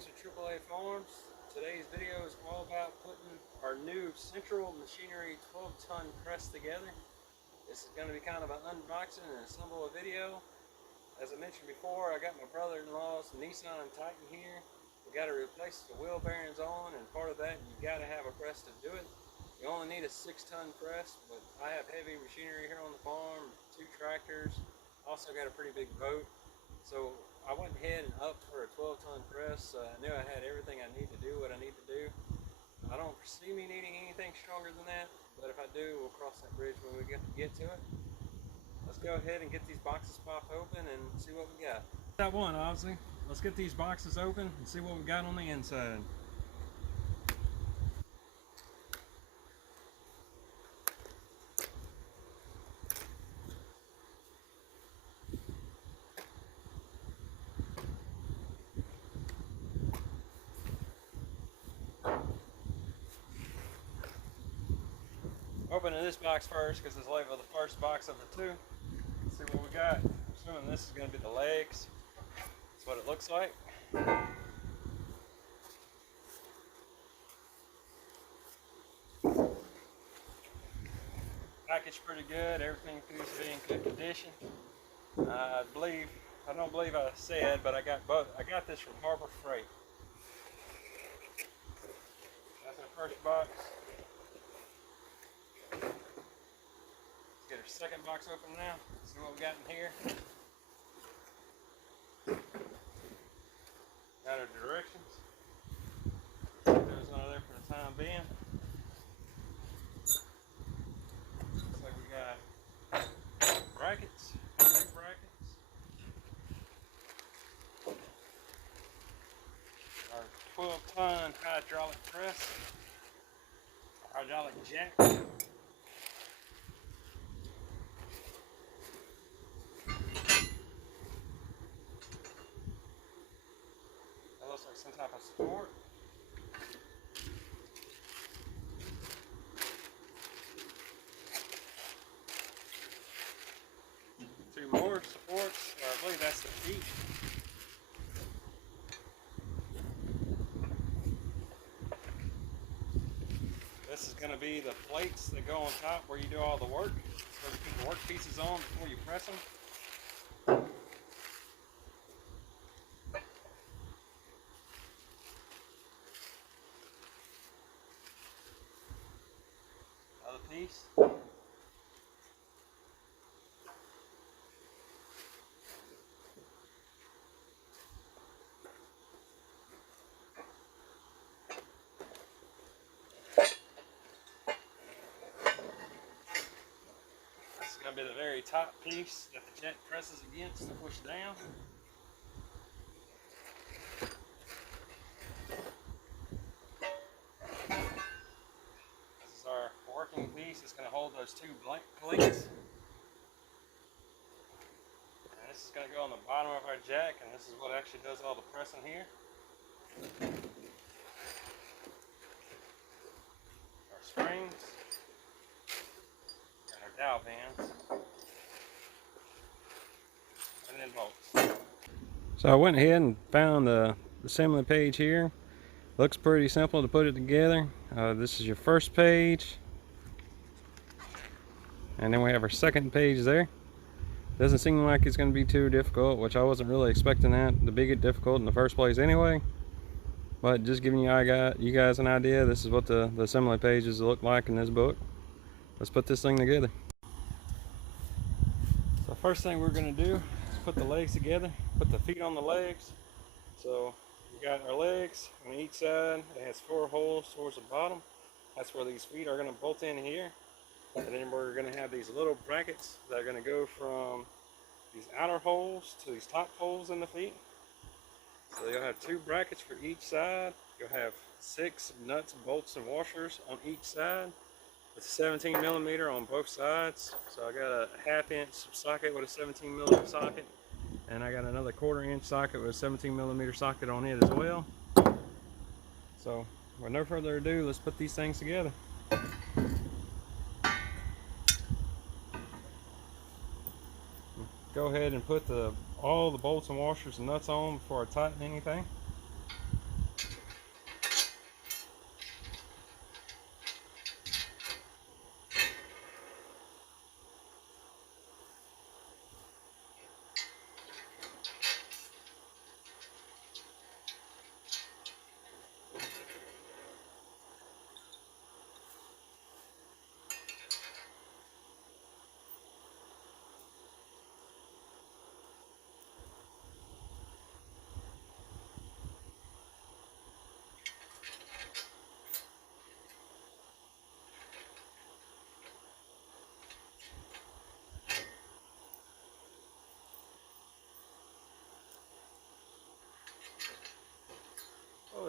James with AAA Farms. Today's video is all about putting our new central machinery 12-ton press together. This is going to be kind of an unboxing and assemble a video. As I mentioned before, I got my brother-in-law's Nissan Titan here. We got to replace the wheel bearings on, and part of that you got to have a press to do it. You only need a 6-ton press, but I have heavy machinery here on the farm, 2 tractors, also got a pretty big boat. So I went ahead and upped for a 12-ton press. I knew I had everything I need to do what I need to do. I don't foresee me needing anything stronger than that, but if I do, we'll cross that bridge when we get to it. Let's go ahead and get these boxes popped open and see what we got. That one, obviously. Let's get these boxes open and see what we got on the inside. Opening this box first because it's labeled the first box of the 2. Let's see what we got. I'm assuming this is going to be the legs. That's what it looks like. Packaged pretty good. Everything seems to be in good condition. I don't believe I said, but I got this from Harbor Freight. That's our first box. Let's get our second box open now. See what we got in here. Got our directions. Put those under there for the time being. Looks like we got brackets, 2 brackets. Our 12-ton hydraulic press, hydraulic jack. Looks like some type of support. 2 more supports, or I believe that's the feet. This is going to be the plates that go on top where you do all the work. So you put the work pieces on before you press them. Other piece. This is going to be the very top piece that the jack presses against to push down. This is our working piece. It's going to hold those 2 blank plates. And this is going to go on the bottom of our jack, and this is what actually does all the pressing here. Our springs and our dowel bands, and then bolts. So I went ahead and found the assembly page here. Looks pretty simple to put it together. This is your first page, and then we have our second page there. Doesn't seem like it's going to be too difficult, which I wasn't really expecting that to be difficult in the first place anyway. But just giving you guys an idea, this is what the assembly pages look like in this book. Let's put this thing together. So first thing we're going to do is put the legs together, put the feet on the legs. So we got our legs on each side. It has 4 holes towards the bottom. That's where these feet are going to bolt in here. And then we're going to have these little brackets that are going to go from these outer holes to these top holes in the feet. So you'll have 2 brackets for each side. You'll have 6 nuts, bolts, and washers on each side. It's 17 millimeter on both sides. So I got a 1/2 inch socket with a 17 millimeter socket, and I got another 1/4 inch socket with a 17 millimeter socket on it as well. So with no further ado, let's put these things together. Go ahead and put all the bolts and washers and nuts on before I tighten anything.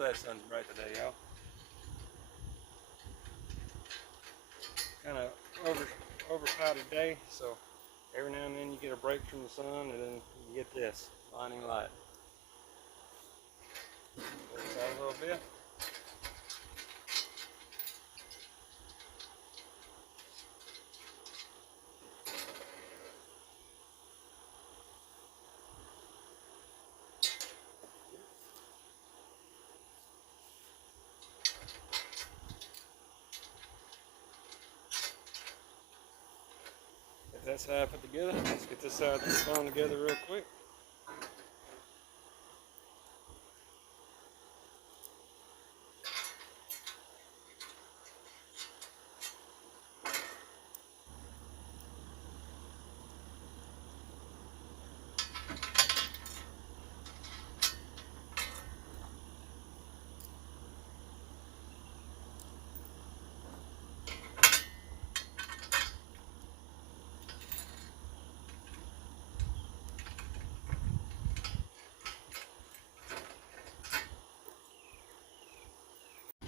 that sun's bright today, y'all. Kind of overclouded day, so every now and then you get a break from the sun, and then you get this blinding light. Go outside a little bit. Get that side put together. Let's get this side thrown together real quick.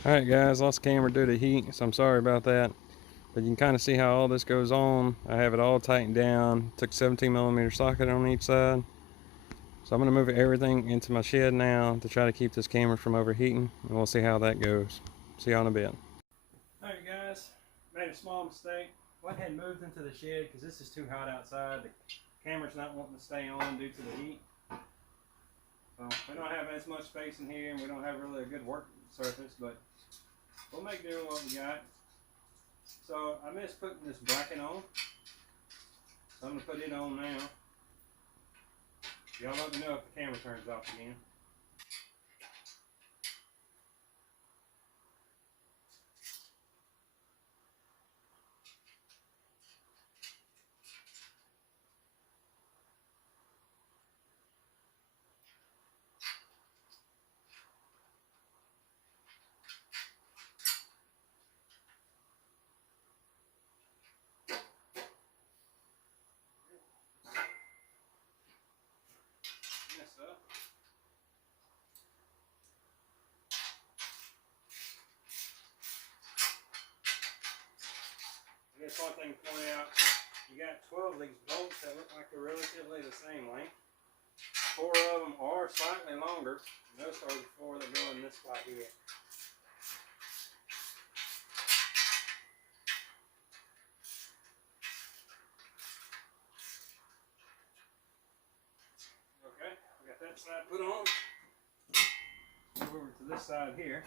Alright guys, lost the camera due to heat, so I'm sorry about that. But you can kind of see how all this goes on. I have it all tightened down. Took 17mm socket on each side. So I'm going to move everything into my shed now to try to keep this camera from overheating. And we'll see how that goes. See y'all in a bit. Alright guys, made a small mistake. Went ahead and moved into the shed because this is too hot outside. The camera's not wanting to stay on due to the heat. So we don't have as much space in here, and we don't have really a good work surface, but we'll make do with what we got. So I missed putting this bracket on, so I'm going to put it on now. Y'all let me know if the camera turns off again. I guess one thing to point out, you got 12 of these bolts that look like they're relatively the same length. 4 of them are slightly longer. Those are the 4 that go in this spot here. Okay, I got that side put on. Go over to this side here.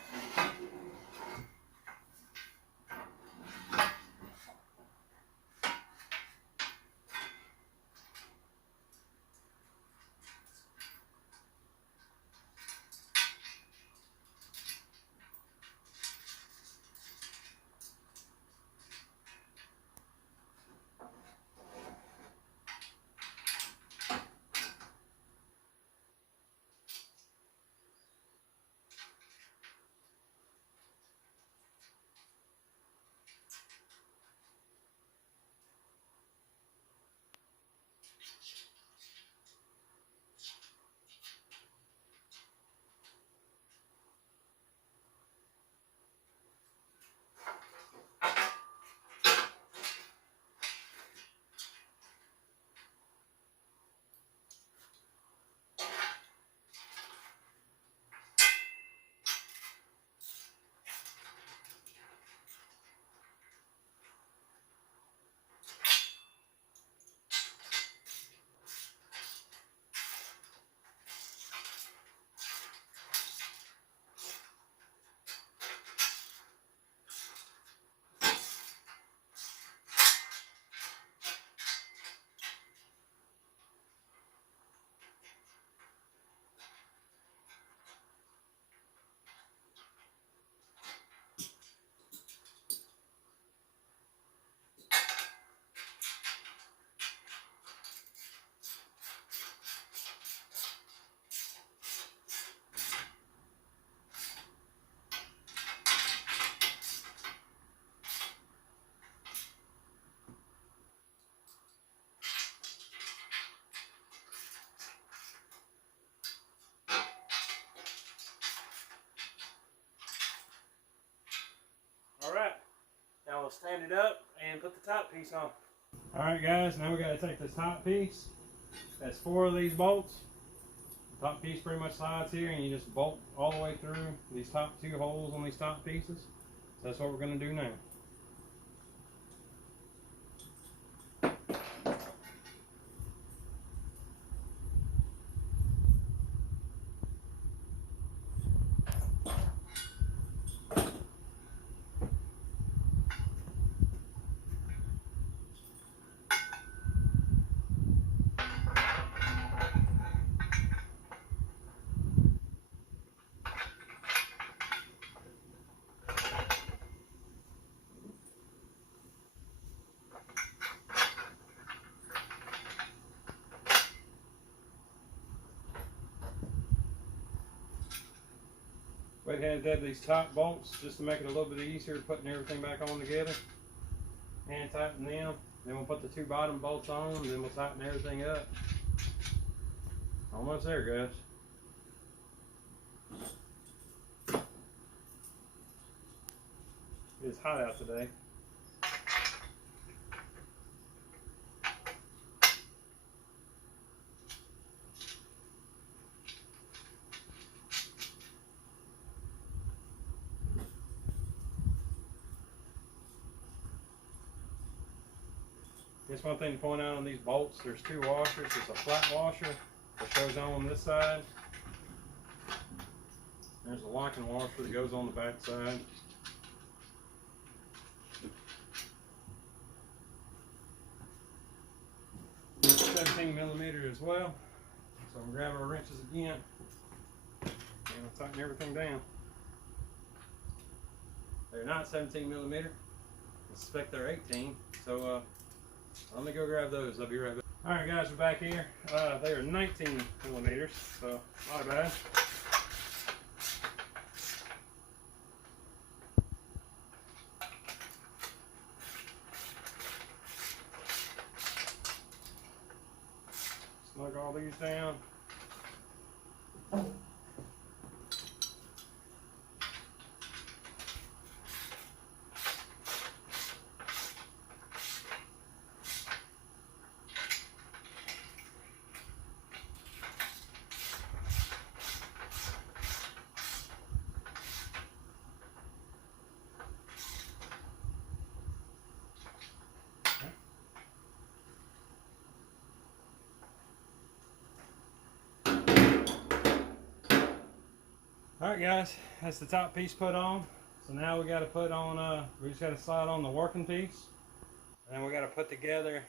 stand it up, and put the top piece on. Alright guys, now we got to take this top piece. That's 4 of these bolts. The top piece pretty much slides here, and you just bolt all the way through these top 2 holes on these top pieces. So that's what we're going to do now. Went ahead and did these top bolts just to make it a little bit easier putting everything back on together. Hand tighten them. Then we'll put the 2 bottom bolts on, and then we'll tighten everything up. Almost there, guys. It's hot out today. Just one thing to point out on these bolts, there's 2 washers. There's a flat washer that goes on this side. There's a locking washer that goes on the back side. It's 17mm as well. So we'll grab our wrenches again and we'll tighten everything down. They're not 17mm. I suspect they're 18. So let me go grab those. I'll be right back. Alright guys, we're back here. They are 19mm, so not bad. Snug all these down. Alright guys, that's the top piece put on. So now we got to put on, we just got to slide on the working piece. And then we got to put together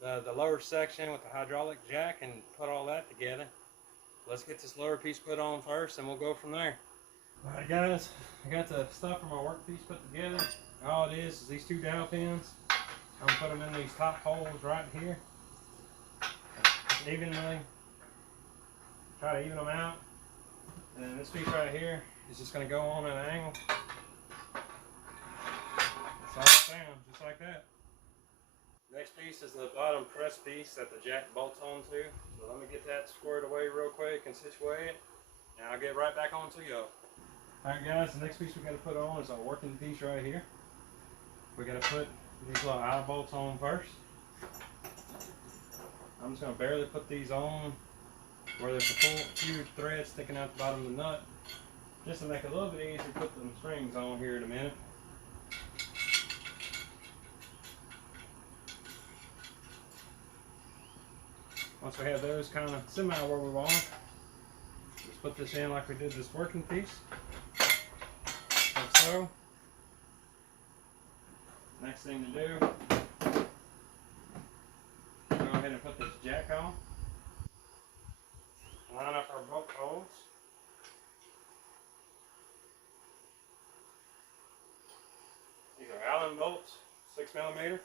the lower section with the hydraulic jack and put all that together. Let's get this lower piece put on first and we'll go from there. Alright guys, I got the stuff for my work piece put together. All it is these 2 dowel pins. I'm going to put them in these top holes right here. Evenly. Try to even them out. And then this piece right here is just going to go on at an angle. It's all down, just like that. Next piece is the bottom press piece that the jack bolts onto. So let me get that squared away real quick and situate it. And I'll get right back on to y'all. Alright guys, the next piece we got to put on is our working piece right here. We got to put these little eye bolts on first. I'm just going to barely put these on where there's a few threads sticking out the bottom of the nut, just to make it a little bit easier to put them strings on here in a minute. Once we have those kind of semi where we want, just put this in like we did this working piece, like so. Next thing to do, go ahead and put this jack on. Line up our bolt holes. These are Allen bolts, 6mm.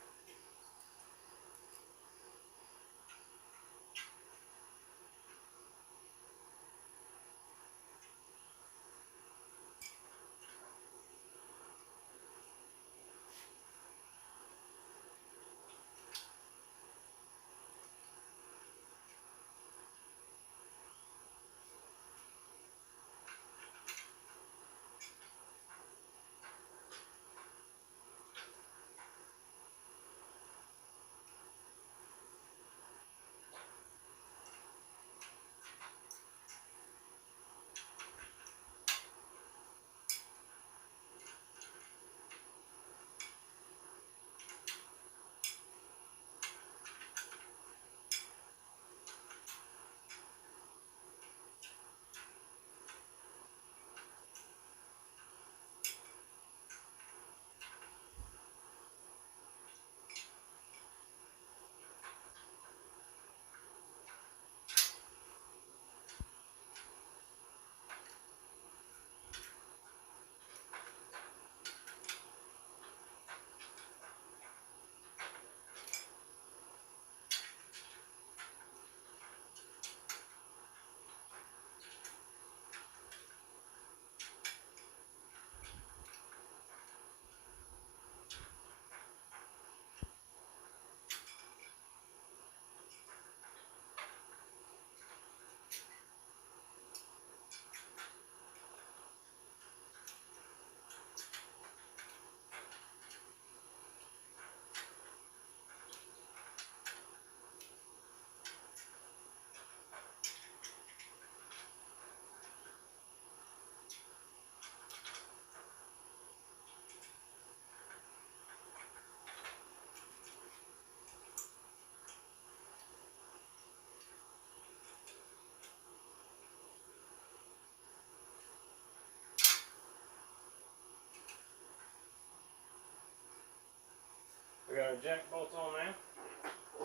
our jack bolts on now.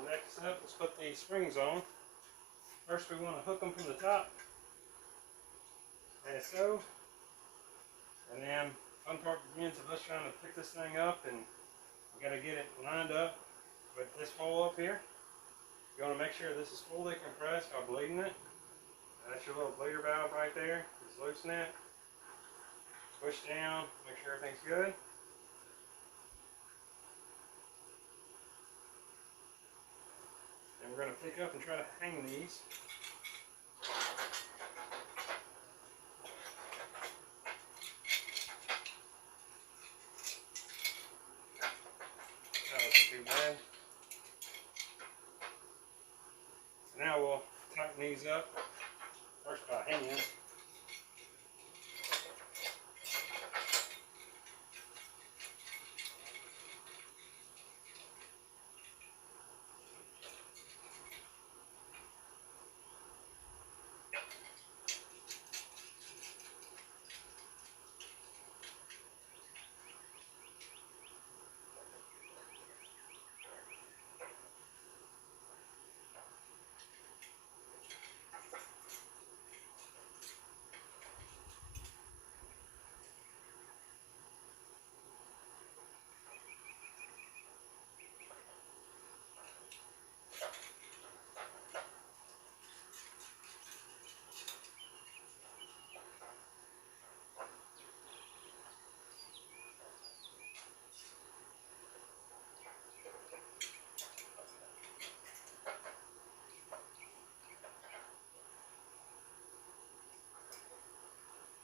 Next up, let's put these springs on. First, we want to hook them from the top, as so. And then, fun part begins of us trying to pick this thing up, and we got to get it lined up with this hole up here. You want to make sure this is fully compressed by bleeding it. That's your little bleeder valve right there. Just loosen it. Push down, make sure everything's good. And we're going to pick up and try to hang these. That wasn't too bad. So now we'll tighten these up. First by hand.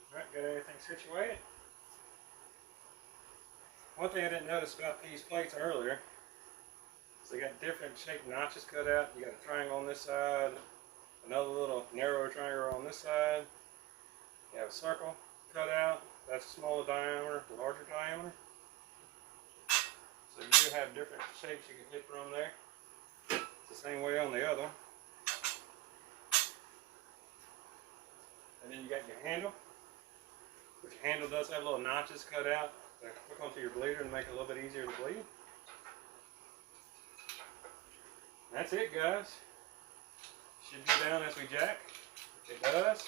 Alright, got everything situated. One thing I didn't notice about these plates earlier is they got different shaped notches cut out. You got a triangle on this side, another little narrower triangle on this side. You have a circle cut out. That's a smaller diameter, larger diameter. So you do have different shapes you can hit from there. It's the same way on the other. And then you got your handle. Which handle does have little notches cut out that hook onto your bleeder and make it a little bit easier to bleed. That's it, guys. Should go down as we jack. It does.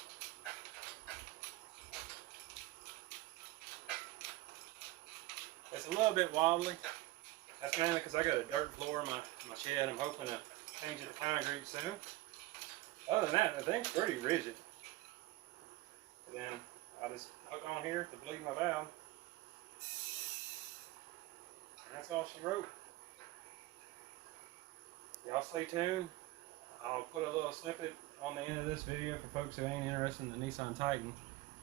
It's a little bit wobbly. That's mainly because I got a dirt floor in my shed. I'm hoping to change it to concrete soon. Other than that, I think it's pretty rigid. And then I just hook on here to bleed my valve. And that's all she wrote. Y'all stay tuned. I'll put a little snippet on the end of this video for folks who ain't interested in the Nissan Titan.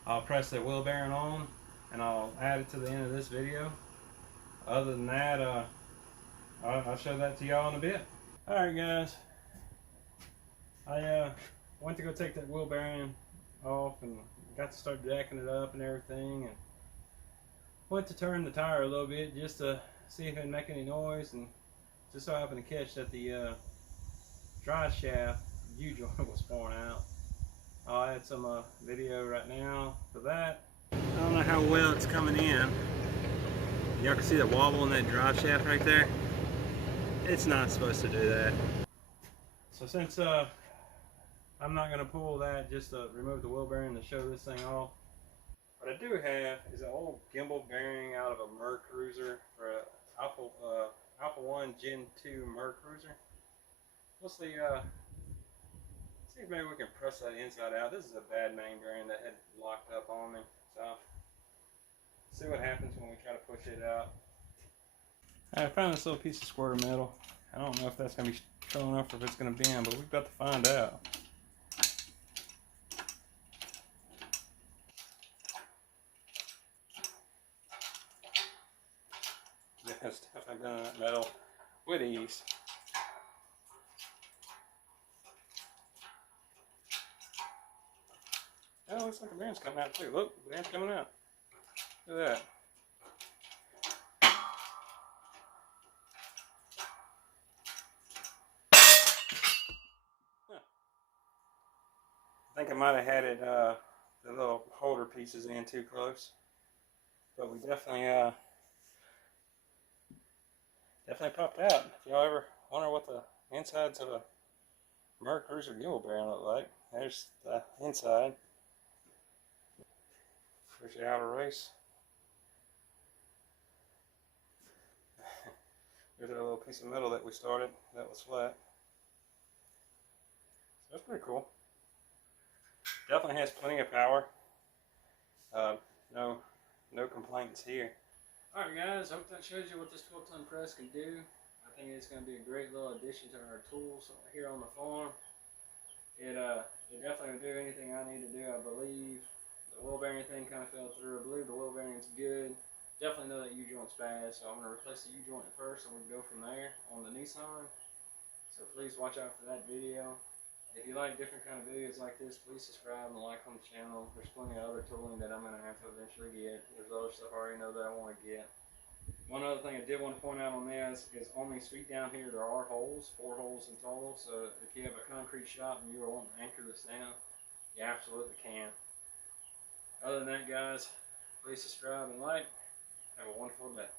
I'll press the wheel bearing on and I'll add it to the end of this video. Other than that, I'll show that to y'all in a bit. Alright guys, I went to go take that wheel bearing off and got to start jacking it up and everything, and went to turn the tire a little bit just to see if it would make any noise, and just so happened to catch that the drive shaft U-joint was pouring out. I'll add some video right now for that. I don't know how well it's coming in. Y'all can see the wobble in that drive shaft right there. It's not supposed to do that. So since I'm not going to pull that just to remove the wheel bearing to show this thing off, what I do have is an old gimbal bearing out of a Mer Cruiser, or a Alpha 1 Gen 2 Mer Cruiser. We'll see, see if maybe we can press that inside out. This is a bad main bearing that had locked up on me, so see what happens when we try to push it out. I found this little piece of square metal. I don't know if that's going to be strong enough or if it's going to bend, but we've got to find out. It's definitely been on that metal with ease. Oh, looks like the bearing's coming out too. Look, the bearing's coming out. Look at that. Huh. I think I might have had it, the little holder pieces in too close. But we definitely definitely popped out. If y'all ever wonder what the insides of a Merc Cruiser gimbal bearing look like, there's the inside. There's the outer race. There's that little piece of metal that we started that was flat. So that's pretty cool. Definitely has plenty of power. No complaints here. Alright guys, hope that shows you what this 12-ton press can do. I think it's going to be a great little addition to our tools here on the farm. It definitely will do anything I need to do, I believe. The wheel bearing thing kind of fell through. I believe the wheel bearing's good. Definitely know that U-joint's bad, so I'm going to replace the U-joint first and we'll go from there on the Nissan. So please watch out for that video. If you like different kind of videos like this, please subscribe and like on the channel. There's plenty of other tooling that I'm going to have to eventually get. There's other stuff I already know that I want to get. One other thing I did want to point out on this is on these feet down here there are holes, 4 holes in total. So if you have a concrete shop and you are wanting to anchor this down, you absolutely can. Other than that guys, please subscribe and like. Have a wonderful day.